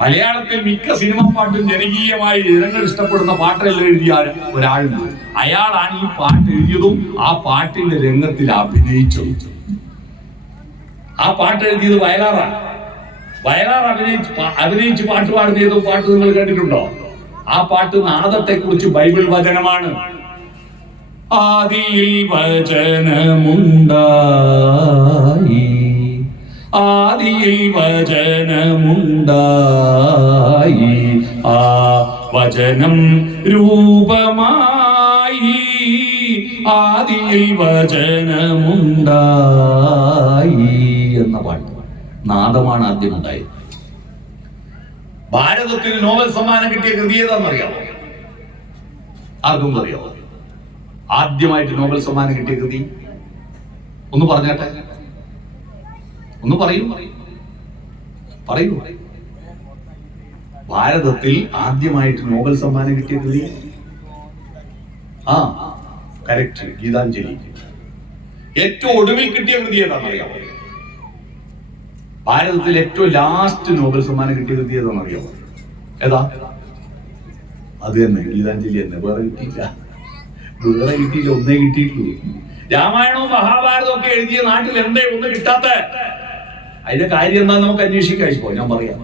മലയാളത്തിൽ മിക്ക സിനിമ പാട്ടും ജനകീയമായി ജനങ്ങൾ ഇഷ്ടപ്പെടുന്ന പാട്ടെല്ലാം എഴുതിയ ഒരാളുണ്ട്. അയാളാണ് ഈ പാട്ട് എഴുതിയതും ആ പാട്ടിന്റെ രംഗത്തിൽ അഭിനയിച്ചതും. ആ പാട്ട് എഴുതിയത് വയലാറാണ്. വയലാർ അഭിനയിച്ച് പാട്ട് പാടുന്ന പാട്ട് നിങ്ങൾ കേട്ടിട്ടുണ്ടോ? ആ പാട്ട് നാദത്തെ കുറിച്ച് ബൈബിൾ വചനമാണ്. ആദിയിൽ വചനമുണ്ടായി, ആദിയിൽ വചനമുണ്ടായി, ആ വചനം രൂപമായി, ആദിയിൽ വചനമുണ്ടായി എന്ന പാട്ട് നാദമാണ് ആദ്യം ഉണ്ടായത്. ഭാരതത്തിൽ നോബൽ സമ്മാനം കിട്ടിയ കൃതി ഏതാണെന്നറിയാമോ? ആർക്കും അറിയാമോ? ആദ്യമായിട്ട് നോബൽ സമ്മാനം കിട്ടിയ കൃതി ഒന്ന് പറഞ്ഞാട്ടെ, ഒന്ന് പറയൂ. ഭാരതത്തിൽ ആദ്യമായിട്ട് നോബൽ സമ്മാനം കിട്ടിയ കൃതി കറക്റ്റ്, ഗീതാഞ്ജലി. ഏറ്റവും ഒടുവിൽ കിട്ടിയ കൃതി ഏതാണെന്നറിയാമോ? ഭാരതത്തിൽ ഏറ്റവും ലാസ്റ്റ് നോബൽ സമ്മാനം കിട്ടിയ കൃതി ഏതാണെന്നറിയാമോ? ഏതാ? അത് തന്നെ, ഗീതാഞ്ജലി തന്നെ. വേറെ കിട്ടിയില്ല, ഒന്നേ കിട്ടിയിട്ടുള്ളൂ. രാമായണവും മഹാഭാരതവും ഒക്കെ എഴുതിയ നാട്ടിൽ എന്തേ ഒന്ന് കിട്ടാത്ത? അതിന്റെ കാര്യം എന്താ നമുക്ക് അന്വേഷിക്കായിപ്പോ ഞാൻ പറയാം.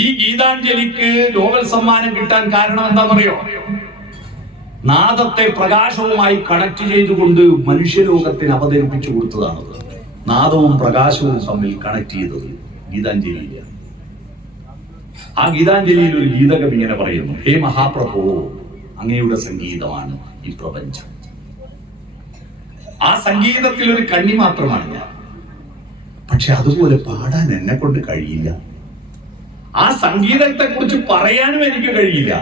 ഈ ഗീതാഞ്ജലിക്ക് നോബൽ സമ്മാനം കിട്ടാൻ കാരണം എന്താണെന്നറിയോ? നാദത്തെ പ്രകാശവുമായി കണക്ട് ചെയ്തുകൊണ്ട് മനുഷ്യലോകത്തിന് അവതരിപ്പിച്ചു കൊടുത്തതാണ്. നാദവും പ്രകാശവും തമ്മിൽ കണക്ട് ചെയ്തത് ഗീതാഞ്ജലിയിലാണ്. ആ ഗീതാഞ്ജലിയിൽ ഒരു ഗീതകവി ഇങ്ങനെ പറയുന്നു: ഹേ മഹാപ്രഭു, അങ്ങയുടെ സംഗീതമാണ് ഈ പ്രപഞ്ചം. ആ സംഗീതത്തിൽ ഒരു കണ്ണി മാത്രമാണ് ഞാൻ, പക്ഷെ അതുപോലെ പാടാൻ എന്നെ കൊണ്ട് കഴിയില്ല. ആ സംഗീതത്തെ കുറിച്ച് പറയാനും എനിക്ക് കഴിയില്ല.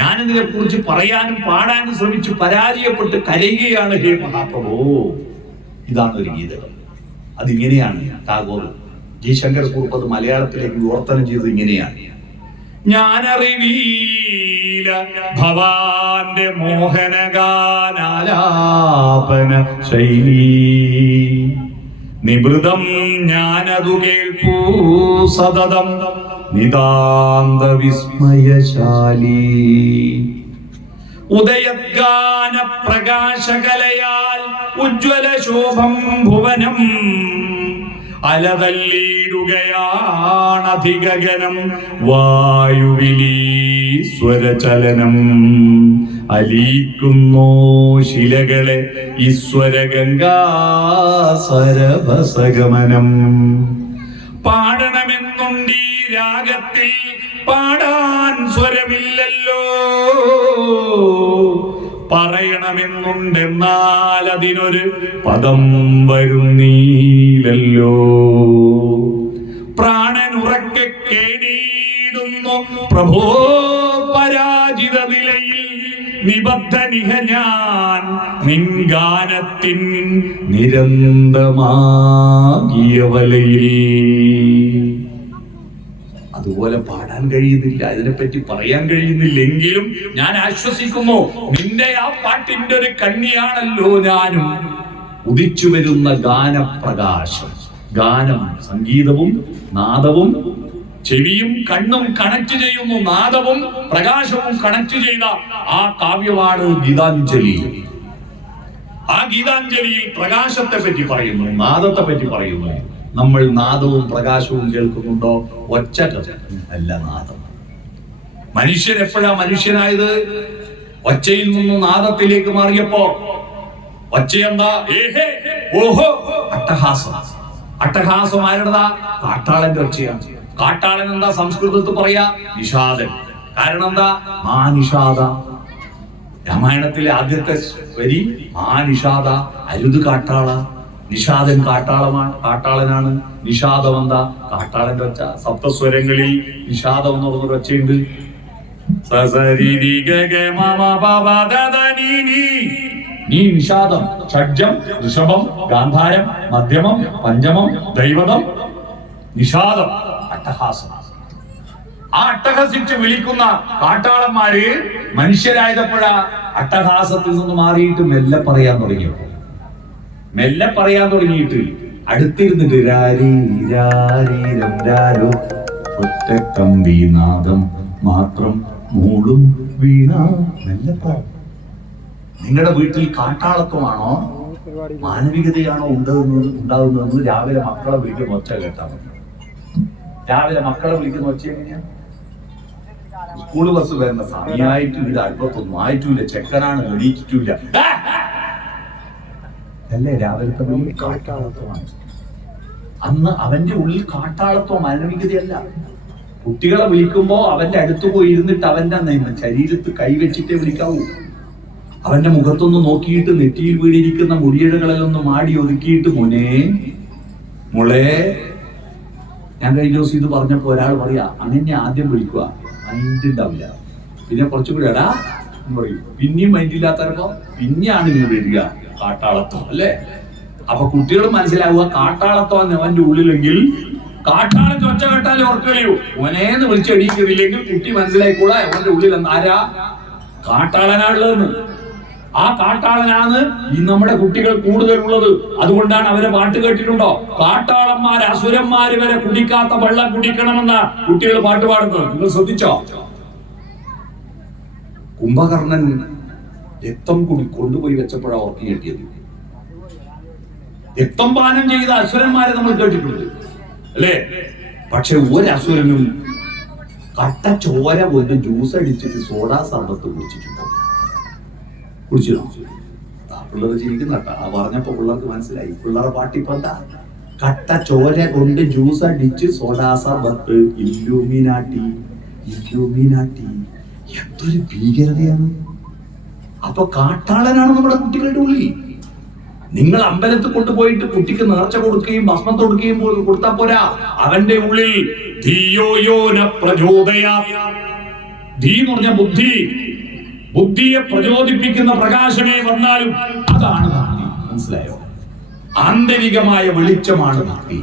ഞാനിതിനെ കുറിച്ച് പറയാനും പാടാനും ശ്രമിച്ച് പരാജയപ്പെട്ട് കരയുകയാണ്. ഹേ മഹാപ്രഭു, ഇതാണ് ഒരു ഗീതകം. അതിങ്ങനെയാണ് ടാഗോർ ജി ശങ്കർ കുറുപ്പ് അത് മലയാളത്തിലേക്ക് വിവർത്തനം ചെയ്തത് ഇങ്ങനെയാണ്: ഞാനറിവീല ഭവാന്റെ മോഹനഗാനാലാപന ശൈലീ, നിവൃതം ഞാനതു കേൾപ്പൂ സതതം നിതാന്ത വിസ്മയശാലീ. ഉദയഗാന പ്രകാശകലയാൽ ഉജ്ജ്വല ശോഭം ഭുവനം അലതല്ലിടുകയാണധിഗഗനം വായുവിലീശ്വരചലനം. അലിയിക്കുന്നോ ശിലകളെ ഈശ്വരഗംഗാസരഭസഗമനം. പാടണമെന്നുണ്ടീ രാഗത്തിൽ പാടാൻ സ്വരമില്ലല്ലോ, പറയണമെന്നുണ്ടെന്നാൽ അതിനൊരു പദം വരുന്നീലല്ലോ. പ്രാണനുറക്കെ കേടിയിടുന്നു പ്രഭോ പരാജിത നിലയിൽ, നിബദ്ധനിഹ ഞാൻ നിൻഗാനത്തിൻ നിരന്തമാകിയ വലയിൽ. അതുപോലെ പാടാൻ കഴിയുന്നില്ല, അതിനെപ്പറ്റി പറയാൻ കഴിയുന്നില്ലെങ്കിലും ഞാൻ ആശ്വസിക്കുന്നു, നിന്റെ ആ പാട്ടിന്റെ ഒരു കണ്ണിയാണല്ലോ ഞാനും. ഉദിച്ചു വരുന്ന ഗാനപ്രകാശം, ഗാനം സംഗീതവും നാദവും ചെവിയും കണ്ണും കണക്ട് ചെയ്യുന്നു. നാദവും പ്രകാശവും കണക്ട് ചെയ്ത ആ കാവ്യമാണ് ഗീതാഞ്ജലി. ആ ഗീതാഞ്ജലിയിൽ പ്രകാശത്തെ പറ്റി പറയുന്നു, നാദത്തെ പറ്റി പറയുന്നു. നമ്മൾ നാദവും പ്രകാശവും കേൾക്കുന്നുണ്ടോ? ഒച്ച അല്ല, നാദം. മനുഷ്യൻ എപ്പോഴാ മനുഷ്യനായത്? ഒച്ചയിൽ നിന്ന് നാദത്തിലേക്ക് മാറിയപ്പോ. ഒച്ചയെന്താ? ഏഹേ ഓഹോ, അട്ടഹാസം. അട്ടഹാസം ആരുടേതാ? കാട്ടാളന്റെ ഒച്ചയാണ്. കാട്ടാളൻ എന്താ സംസ്കൃതത്തിൽ പറയാ? നിഷാദൻ. കാരണം എന്താ? മാനിഷാദ. രാമായണത്തിലെ ആദ്യത്തെ വരി മാനിഷാദ, അരുത് കാട്ടാള. നിഷാദൻ കാട്ടാളനാണ്. നിഷാദം എന്താ? കാട്ടാളന്റെ ഒച്ച. സപ്തസ്വരങ്ങളിൽ നിഷാദം എന്ന് പറഞ്ഞൊരു ഒച്ചയുണ്ട്. നീ നിഷാദം, ഷഡ്ജം, ഋഷഭം, ഗാന്ധാരം, മധ്യമം, പഞ്ചമം, ദൈവതം, നിഷാദം, അട്ടഹാസം. ആ അട്ടഹസിച്ച് വിളിക്കുന്ന കാട്ടാളന്മാര് മനുഷ്യരായപ്പോഴാ അട്ടഹാസത്തിൽ നിന്ന് മാറിയിട്ട് മെല്ലെ പറയാൻ തുടങ്ങിയപ്പോ. മെല്ലെ പറയാൻ തുടങ്ങിയിട്ട് അടുത്തിരുന്നിട്ട് രാരീ രാരീരം രാരോ ഒറ്റ കമ്പീനാദം മാത്രം മൂളും വീണ. നിങ്ങളുടെ വീട്ടിൽ കാട്ടാളത്വമാണോ മാനവികതയാണോ ഉണ്ടാകുന്നതെന്ന് രാവിലെ മക്കളെ വിളിക്കുന്ന ഒച്ച കേട്ടാൽ മതി. രാവിലെ മക്കളെ വിളിക്കുന്ന ഒച്ച എങ്ങനെയാണ്? സ്കൂൾ ബസ് വരുന്ന സമയമായിട്ടും ഇത് അടുപ്പത്തൊന്നും ആയിട്ടില്ല, ചെക്കനാണ് എണീറ്റിട്ടില്ല അല്ലേ? രാവിലത്തെ വിളി കാട്ടാളത്വമാണ്. അന്ന് അവന്റെ ഉള്ളിൽ കാട്ടാളത്വം മാനവികതയല്ല. കുട്ടികളെ വിളിക്കുമ്പോ അവന്റെ അടുത്ത് പോയി ഇരുന്നിട്ട് അവന്റെ ശരീരത്ത് കൈവച്ചിട്ടേ വിളിക്കാവൂ. അവന്റെ മുഖത്തൊന്ന് നോക്കിയിട്ട് നെറ്റിയിൽ വീണിരിക്കുന്ന മുടിയിഴകളൊന്ന് മാടി ഒതുക്കിയിട്ട് മോനെ മോളെ. ഞാൻ കഴിഞ്ഞ ദിവസം ഇത് പറഞ്ഞപ്പോ ഒരാൾ പറയാ അങ്ങനെ ആദ്യം വിളിക്കുക, മൈൻഡ് ഉണ്ടാവില്ല. പിന്നെ കുറച്ചുകൂടി എടാ എന്ന് പറയും. പിന്നെയും മൈൻഡ് ഇല്ലാത്തപ്പോ പിന്നെയാണ് ഇങ്ങനെ വരിക കാട്ടാളത്വം അല്ലേ? അപ്പൊ കുട്ടികൾ മനസ്സിലാവുക കാട്ടാളത്വം അവന്റെ ഉള്ളിലെങ്കിൽ കാട്ടാളൻ ഒച്ച കേട്ടാലേ ഉറക്കളിയൂ. മോനേന്ന് വിളിച്ചെണീക്കുന്നില്ലെങ്കിൽ കുട്ടി മനസ്സിലായിക്കൂടാ അവന്റെ ഉള്ളിൽ ആരാ കാട്ടാളനാണുള്ളതെന്ന്. ആ കാട്ടാളനാണ് ഈ നമ്മുടെ കുട്ടികൾ കൂടുതലുള്ളത്. അതുകൊണ്ടാണ് അവരെ പാട്ട് കേട്ടിട്ടുണ്ടോ? കാട്ടാളന്മാര് അസുരന്മാര് വരെ കുടിക്കാത്ത വെള്ളം കുടിക്കണമെന്ന കുട്ടികൾ പാട്ട് പാടുന്നത് നിങ്ങൾ ശ്രദ്ധിച്ചോ? കുംഭകർണൻ രക്തം കൊണ്ടുപോയി വെച്ചപ്പോഴാണ് ഉറക്കി കിട്ടിയത്. രക്തം പാനം ചെയ്ത അസുരന്മാരെ നമ്മൾ കേട്ടിട്ടുണ്ട് അല്ലേ? പക്ഷെ ഒരു അസുരനും കട്ട ചോര കൊണ്ട് ജ്യൂസ് അടിച്ചിട്ട് സോഡാ സർബത്ത് കുടിച്ചിട്ടുണ്ടോ? കുടിച്ചിരുന്നു. പിള്ളേർ ചിരിക്കുന്ന കേട്ടോ. ആ പറഞ്ഞപ്പോ പിള്ളേർക്ക് മനസ്സിലായി. പിള്ളേരെ പാട്ടിപ്പോ എന്താ? കട്ട ചോര കൊണ്ട് ജ്യൂസ് അടിച്ച് സോഡാ സർബത്ത്. ഇല്ലുമിനാട്ടി ഇല്ലുമിനാട്ടി. എന്തൊരു ഭീകരതയാണ്! അപ്പൊ കാട്ടാളനാണ് നമ്മുടെ കുട്ടികളുടെ ഉള്ളിൽ. നിങ്ങൾ അമ്പലത്തിൽ കൊണ്ടുപോയിട്ട് കുട്ടിക്ക് നേർച്ച കൊടുക്കുകയും ഭസ്മം കൊടുക്കുകയും കൊടുത്താ പോരാ. അവന്റെ ഉള്ളിൽ ധീ എന്ന് പറഞ്ഞ ബുദ്ധി, ബുദ്ധിയെ പ്രചോദിപ്പിക്കുന്ന പ്രകാശമേ വന്നാലും അതാണ് ഭക്തി. മനസ്സിലായോ? ആന്തരികമായ വെളിച്ചമാണ് ഭക്തി.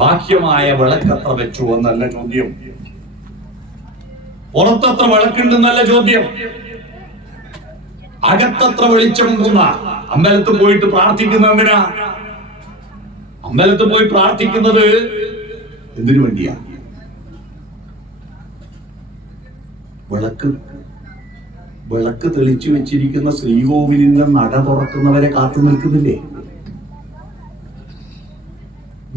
ബാഹ്യമായ വിളക്കത്ര വെച്ചു എന്നല്ല ചോദ്യം. പുറത്തത്ര വിളക്കുണ്ടെന്നല്ല ചോദ്യം. അകത്തത്ര വെളിച്ചമുണ്ടെന്ന. അമ്പലത്തിൽ പോയിട്ട് പ്രാർത്ഥിക്കുന്നതിനാ? അമ്പലത്തിൽ പോയി പ്രാർത്ഥിക്കുന്നത് എന്തിനു വേണ്ടിയാ? വിളക്ക് തെളിച്ചു വെച്ചിരിക്കുന്ന ശ്രീകോവിലിന്റെ നട തുറക്കുന്നവരെ കാത്തു നിൽക്കുന്നില്ലേ?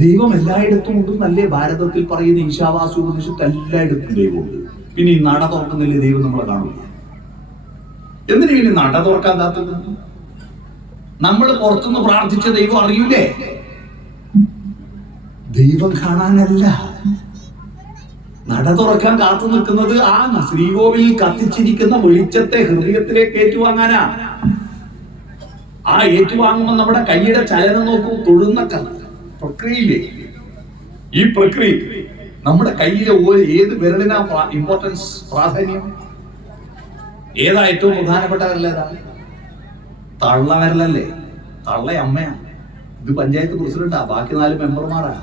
ദൈവം എല്ലായിടത്തും ഉണ്ടെന്നല്ലേ ഭാരതത്തിൽ പറയുന്ന ഈശാവാസു ഉപനിഷത്ത്? എല്ലായിടത്തും ദൈവമുണ്ട്. പിന്നെ ഈ നട തുറക്കുന്നില്ലേ ദൈവം നമ്മളെ കാണില്ല? എന്തിനു പിന്നെ നട തുറക്കാൻ കാത്തത്? നമ്മൾ പുറത്തുനിന്ന് പ്രാർത്ഥിച്ച ദൈവം അറിയൂലേ? ദൈവം കാണാനല്ല, നട തുറക്കാൻ കാത്തു നിൽക്കുന്നത് ആ ശ്രീകോവിലിൽ കത്തിച്ചിരിക്കുന്ന വെളിച്ചത്തെ ഹൃദയത്തിലേക്ക് ഏറ്റുവാങ്ങാനാ. ആ ഏറ്റുവാങ്ങുമ്പോൾ നമ്മുടെ കൈയുടെ ചലനം നോക്കൂ. തൊഴുന്ന പ്രക്രിയയില്ലേ? ഈ പ്രക്രിയ നമ്മുടെ കയ്യിലെ ഏത് വിരലിനാ ഇമ്പോർട്ടൻസ്, പ്രാധാന്യം? ഏതാ ഏറ്റവും പ്രധാനപ്പെട്ട വിരലേതാ? തള്ള വിരലല്ലേ? തള്ള അമ്മയാണ്. ഇത് പഞ്ചായത്ത് പ്രസിഡന്റാ, ബാക്കി 4 മെമ്പർമാരാ.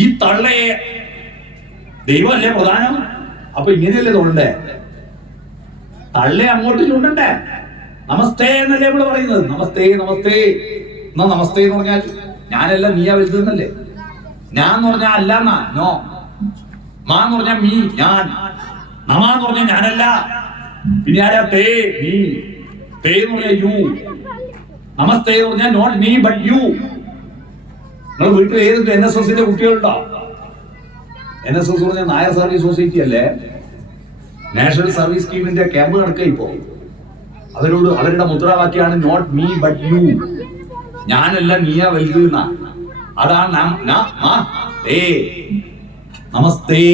ഈ തള്ളയെ ദൈവമല്ലേ പ്രധാനം? അപ്പൊ ഇങ്ങനെയല്ലേ തൊഴണ്ടേ? തള്ളയെ അങ്ങോട്ട് ചൂണ്ടണ്ടേ? നമസ്തേ എന്നല്ലേ നമ്മള് പറയുന്നത്? നമസ്തേ നമസ്തേ. എന്നാ നമസ്തേ എന്ന് പറഞ്ഞാൽ ഞാനല്ല നീയാ വലുതെന്നല്ലേ? ഞാൻ എന്ന് പറഞ്ഞാൽ അല്ല എന്നാ. നോ. മാ എന്ന് പറഞ്ഞാൽ മീ, ഞാൻ. നമ എന്ന് പറഞ്ഞാൽ ഞാനല്ല. പിന്നെ ആരാ? തേ, നീ. തേ എന്ന് പറഞ്ഞാൽ യു. നമസ്തേ എന്ന് പറഞ്ഞാൽ നോട്ട് മീ ബട്ട് യു. നിങ്ങൾ വീട്ടിൽ ഏത് NSSന്റെ കുട്ടികളുണ്ടോ? NSS പറഞ്ഞാൽ നായർ സർവീസ് സൊസൈറ്റി അല്ലേ? നാഷണൽ സർവീസ് സ്കീമിന്റെ ക്യാമ്പ് നടക്കുക ഇപ്പോ. അവരുടെ മുദ്രാവാക്യാണ് നോട്ട് മീ ബട്ട് യു. ഞാനല്ല നീയാ വലുത്. അതാണ് നമസ്തേ.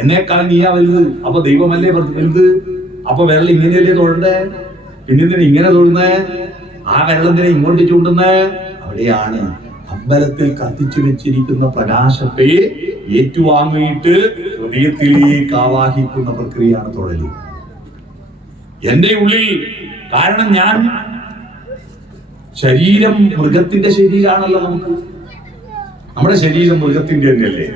എന്നേക്കാൾ നീയാ വലുത്. അപ്പൊ ദൈവമല്ലേ വലുത്? അപ്പൊ വിരൽ ഇങ്ങനെയല്ലേ തൊഴണ്ടേ? പിന്നെ ഇങ്ങനെ തൊഴുന്നേ? ആ വിരലെന്തിനെ ഇങ്ങോട്ട് ചൂണ്ടുന്നേ? അവിടെയാണ് അമ്പലത്തിൽ കത്തിച്ചു വെച്ചിരിക്കുന്ന പ്രകാശത്തെ ഏറ്റുവാങ്ങിയിട്ട് ഹൃദയത്തിലേക്ക് ആവാഹിക്കുന്ന പ്രക്രിയയാണ് തൊഴല്. എന്റെ ഉള്ളിൽ, കാരണം ഞാൻ ശരീരം മൃഗത്തിന്റെ ശരീരമാണല്ലോ. നമ്മുടെ ശരീരം മൃഗത്തിന്റെ തന്നെയല്ലേ?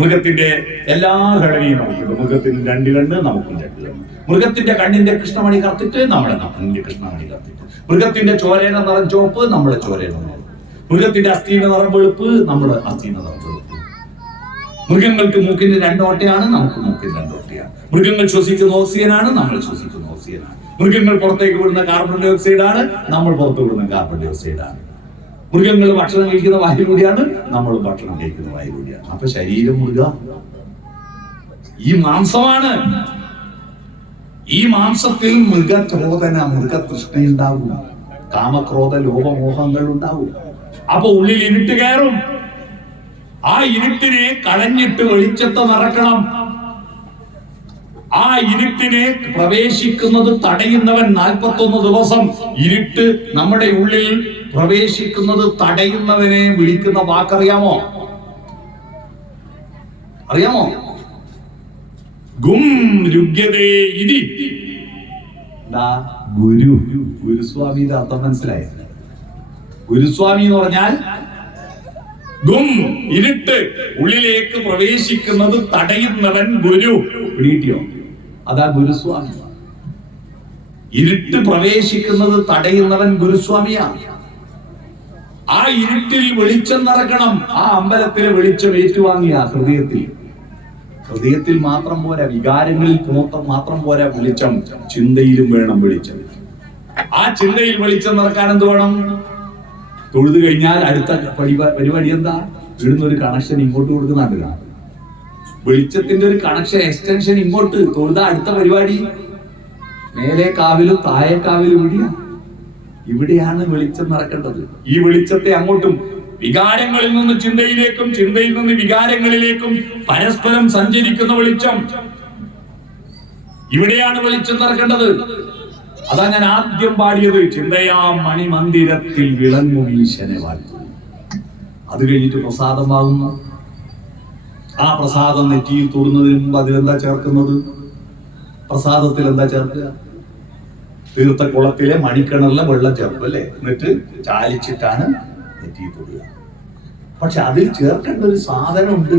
മൃഗത്തിന്റെ എല്ലാ ഘടനയും നമുക്കുണ്ട്. മൃഗത്തിന് 2 കണ്ണ്, നമുക്കും 2 കണ്ണ്. മൃഗത്തിന്റെ കണ്ണിന്റെ കൃഷ്ണമണി കത്തിട്ട് നമ്മുടെ കണ്ണിന്റെ കൃഷ്ണമണി കത്തിട്ട്. മൃഗത്തിന്റെ ചോരയുടെ നിറം ചുവപ്പ്, നമ്മുടെ ചോരയുടെ നിറം. മൃഗത്തിന്റെ അസ്ഥിയുടെ നിറം വെളുപ്പ്, നമ്മുടെ അസ്ഥിയുടെ നിറം വെളുപ്പ്. മൃഗങ്ങൾക്ക് മൂക്കിന് 2 ഓട്ടയാണ്, നമുക്ക് മൂക്കിന് 2 ഓട്ടയാണ്. മൃഗങ്ങൾ ശ്വസിക്കുന്ന ഓക്സിജനാണ്, നമ്മൾ ശ്വസിക്കുന്ന ഓക്സിജനാണ്. മൃഗങ്ങൾ പുറത്തേക്ക് വിടുന്ന കാർബൺ ഡൈ ഓക്സൈഡ് ആണ്, നമ്മൾ പുറത്തു വിടുന്ന കാർബൺ ഡൈ ഓക്സൈഡ് ആണ്. മൃഗങ്ങൾ ഭക്ഷണം കഴിക്കുന്ന വായുവിലൂടെയാണ്, നമ്മൾ ഭക്ഷണം കഴിക്കുന്ന വായുവിലൂടെയാണ്. അപ്പൊ ശരീരം മൃഗ ഈ മാംസമാണ്. ഈ മാംസത്തിൽ മൃഗചോദന, മൃഗതൃഷ്ണയുണ്ടാകും, കാമക്രോധ ലോപമോഹങ്ങൾ ഉണ്ടാവും. അപ്പൊ ഉള്ളിൽ ഇരുട്ട് കയറും. ആ ഇരുട്ടിനെ കളഞ്ഞിട്ട് വെളിച്ചത്തെ നിറക്കണം. ആ ഇരുട്ടിനെ പ്രവേശിക്കുന്നത് തടയുന്നവൻ 41 ദിവസം ഇരുട്ട് നമ്മുടെ ഉള്ളിൽ പ്രവേശിക്കുന്നത് തടയുന്നവനെ വിളിക്കുന്ന വാക്കറിയാമോ? അറിയാമോ? ഗും രുഗ്യതേ ഇതി. ഗുരു, ഗുരുസ്വാമിയുടെ അർത്ഥം മനസ്സിലായ? ഗുരുസ്വാമി എന്ന് പറഞ്ഞാൽ ഗും, ഇരുട്ട് ഉള്ളിലേക്ക് പ്രവേശിക്കുന്നത് തടയുന്നവൻ ഗുരു. പിടികിട്ടിയോ? അതാ ഗുരുസ്വാമി. ഇരുട്ട് പ്രവേശിക്കുന്നത് തടയുന്നവൻ ഗുരുസ്വാമിയാണ്. ആ ഇരുട്ടിൽ വെളിച്ചം നിറക്കണം. ആ അമ്പലത്തിലെ വെളിച്ചം ഏറ്റുവാങ്ങിയ ഹൃദയത്തിൽ മാത്രം പോരാ, വികാരങ്ങളിൽ മാത്രം പോരാ വെളിച്ചം, ചിന്തയിലും വേണം വെളിച്ചം. ആ ചിന്തയിൽ വെളിച്ചം നിറക്കാൻ എന്ത് വേണം? തൊഴുത് കഴിഞ്ഞാൽ അടുത്ത പരിപാടി എന്താ? ഇവിടുന്ന് ഒരു കണക്ഷൻ ഇങ്ങോട്ട് കൊടുക്കുന്നുണ്ട്. വെളിച്ചത്തിന്റെ ഒരു കണക്ഷൻ, എക്സ്റ്റൻഷൻ ഇങ്ങോട്ട്. തൊഴുത അടുത്ത പരിപാടി മേലെ കാവിലും താഴെ കാവിലും ഇവിടെയാണ് വെളിച്ചം നിറക്കേണ്ടത്. ഈ വെളിച്ചത്തെ അങ്ങോട്ടും, വികാരങ്ങളിൽ നിന്ന് ചിന്തയിലേക്കും ചിന്തയിൽ നിന്ന് വികാരങ്ങളിലേക്കും പരസ്പരം സഞ്ചരിക്കുന്ന വെളിച്ചം, ഇവിടെയാണ് വെളിച്ചം നിറക്കേണ്ടത്. അതാ ഞാൻ ആദ്യം പാടിയത്, ചിന്തയാം മണിമന്ദിരത്തിൽ വിളങ്ങും ഈശനെ വാഴ്ത്തു. അത് കഴിഞ്ഞിട്ട് പ്രസാദമാകുന്നു. ആ പ്രസാദം നെറ്റിയിൽ തൊടുന്നതിന് മുമ്പ് അതിലെന്താ ചേർക്കുന്നത്? പ്രസാദത്തിൽ എന്താ ചേർക്കുക? തീർത്ഥക്കുളത്തിലെ മണിക്കിണറിലെ വെള്ളം ചേർക്കും അല്ലേ? എന്നിട്ട് ചാലിച്ചിട്ടാണ് നെറ്റിയിൽ തൊടുക. പക്ഷെ അതിൽ ചേർക്കേണ്ട ഒരു സാധനമുണ്ട്.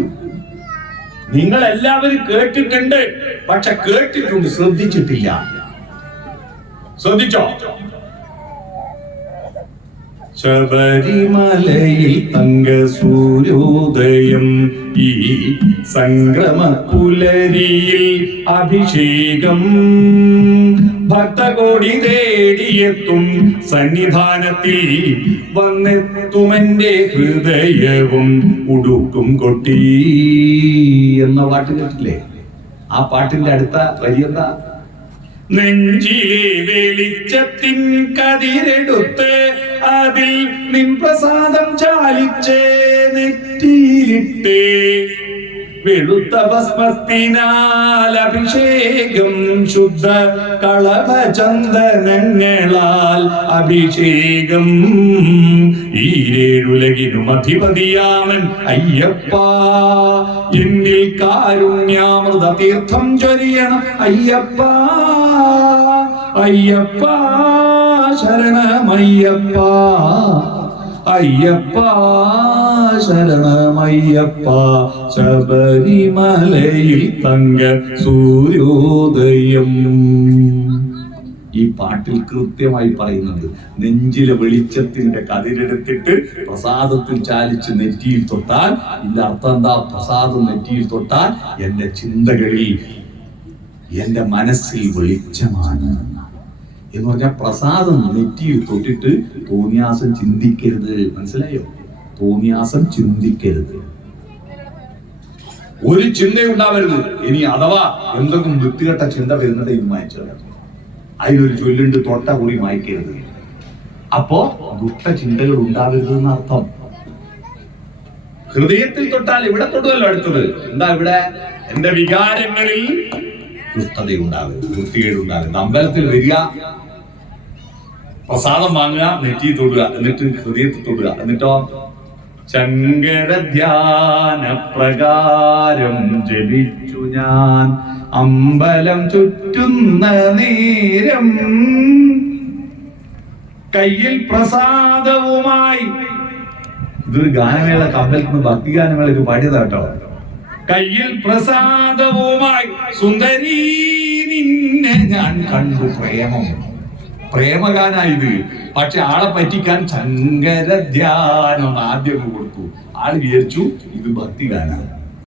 നിങ്ങൾ എല്ലാവരും കേട്ടിട്ടുണ്ട്, പക്ഷെ കേട്ടിട്ടുണ്ട്, ശ്രദ്ധിച്ചിട്ടില്ല. ശ്രദ്ധിച്ചോ? ശബരിമലയിൽ തങ്ക സൂര്യോദയം, ഈ സംക്രമ പുലരിയിൽ അഭിഷേകം, ഭക്തകോടി തേടിയെത്തും സന്നിധാനത്തിൽ വന്നെത്തുമെന്റെ ഹൃദയവും ഉടുക്കും കൊട്ടി എന്ന പാട്ട് കേട്ടില്ലേ? ആ പാട്ടിന്റെ അടുത്ത വരി എന്താ? നെഞ്ചിലെ വെളിച്ചത്തിൻ കതിരെടുത്ത് അതിൽ നിൻ പ്രസാദം ചാലിച്ച് നെറ്റിയിലിട്ട് വെളുത്ത ഭസ്മത്തിനാൽ അഭിഷേകം, ശുദ്ധ കളഭചന്ദനങ്ങളാൽ അഭിഷേകം, ഈരേഴുലകിനും അധിപതിയാമൻ അയ്യപ്പ, എന്നിൽ കാരുണ്യാമൃത തീർത്ഥം ചൊരിയണം അയ്യപ്പ, അയ്യപ്പ ശരണമയ്യപ്പ, അയ്യപ്പ ശരണമയ്യപ്പ, ശബരിമലയിൽ തങ്ക സൂര്യോദയം. ഈ പാട്ടിൽ കൃത്യമായി പറയുന്നുണ്ട്, നെഞ്ചിലെ വെളിച്ചത്തിന്റെ കതിരെടുത്തിട്ട് പ്രസാദത്തിൽ ചാലിച്ച് നെറ്റിയിൽ തൊട്ടാൽ, ഇതിന്റെ അർത്ഥം എന്താ? പ്രസാദം നെറ്റിയിൽ തൊട്ടാൽ എന്റെ ചിന്തകളിൽ, എന്റെ മനസ്സിൽ വെളിച്ചമാണ് എന്ന് പറഞ്ഞാൽ, പ്രസാദം നെറ്റിയിൽ തൊട്ടിട്ട് തോന്നിയാസം ചിന്തിക്കരുത്. മനസ്സിലായോ? തോന്നിയാസം ചിന്തിക്കരുത്, ഒരു ചിന്തയുണ്ടാവരുത്. ഇനി അഥവാ എന്തെങ്കിലും വൃത്തികെട്ട ചിന്ത വരുന്നത് മായച്ചത്, അതിലൊരു ചൊല്ലുണ്ട്, തൊട്ട കൂടി മായ്ക്കരുത്. അപ്പോ ദുഷ്ടചിന്തകൾ ഉണ്ടാവരുത് എന്നർത്ഥം. ഹൃദയത്തിൽ തൊട്ടാൽ ഇവിടെ തൊടുമല്ലോ അടുത്തത്. എന്താ ഇവിടെ? എന്റെ വികാരങ്ങളിൽ ദുഷ്ടതയുണ്ടാവരുത്, വൃത്തികേടുണ്ടാവരുത്. അമ്പലത്തിൽ വരിക, പ്രസാദം വാങ്ങുക, നെറ്റി തൊടുക, എന്നിട്ട് ഹൃദയത്തിൽ തൊടുക, എന്നിട്ടോ ശങ്കരധ്യാന പ്രകാരം ജപിച്ചു ഞാൻ അമ്പലം ചുറ്റുന്ന നേരം, കയ്യിൽ പ്രസാദവുമായി. ഇതൊരു ഗാനമേള, അമ്പലത്തിൽ നിന്ന് ഭക്തി ഗാനമേള പാടിയതാട്ടോ. കയ്യിൽ പ്രസാദവുമായി സുന്ദരീ നിന്നെ ഞാൻ കണ്ടു. പ്രേമഗാനായത്. പക്ഷെ ആളെ പറ്റിക്കാൻ ശങ്കരധ്യാനം ആദ്യം കൊടുത്തു. ആള് വിചാരിച്ചു ഇത് ഭക്തി ഗാനാണ്.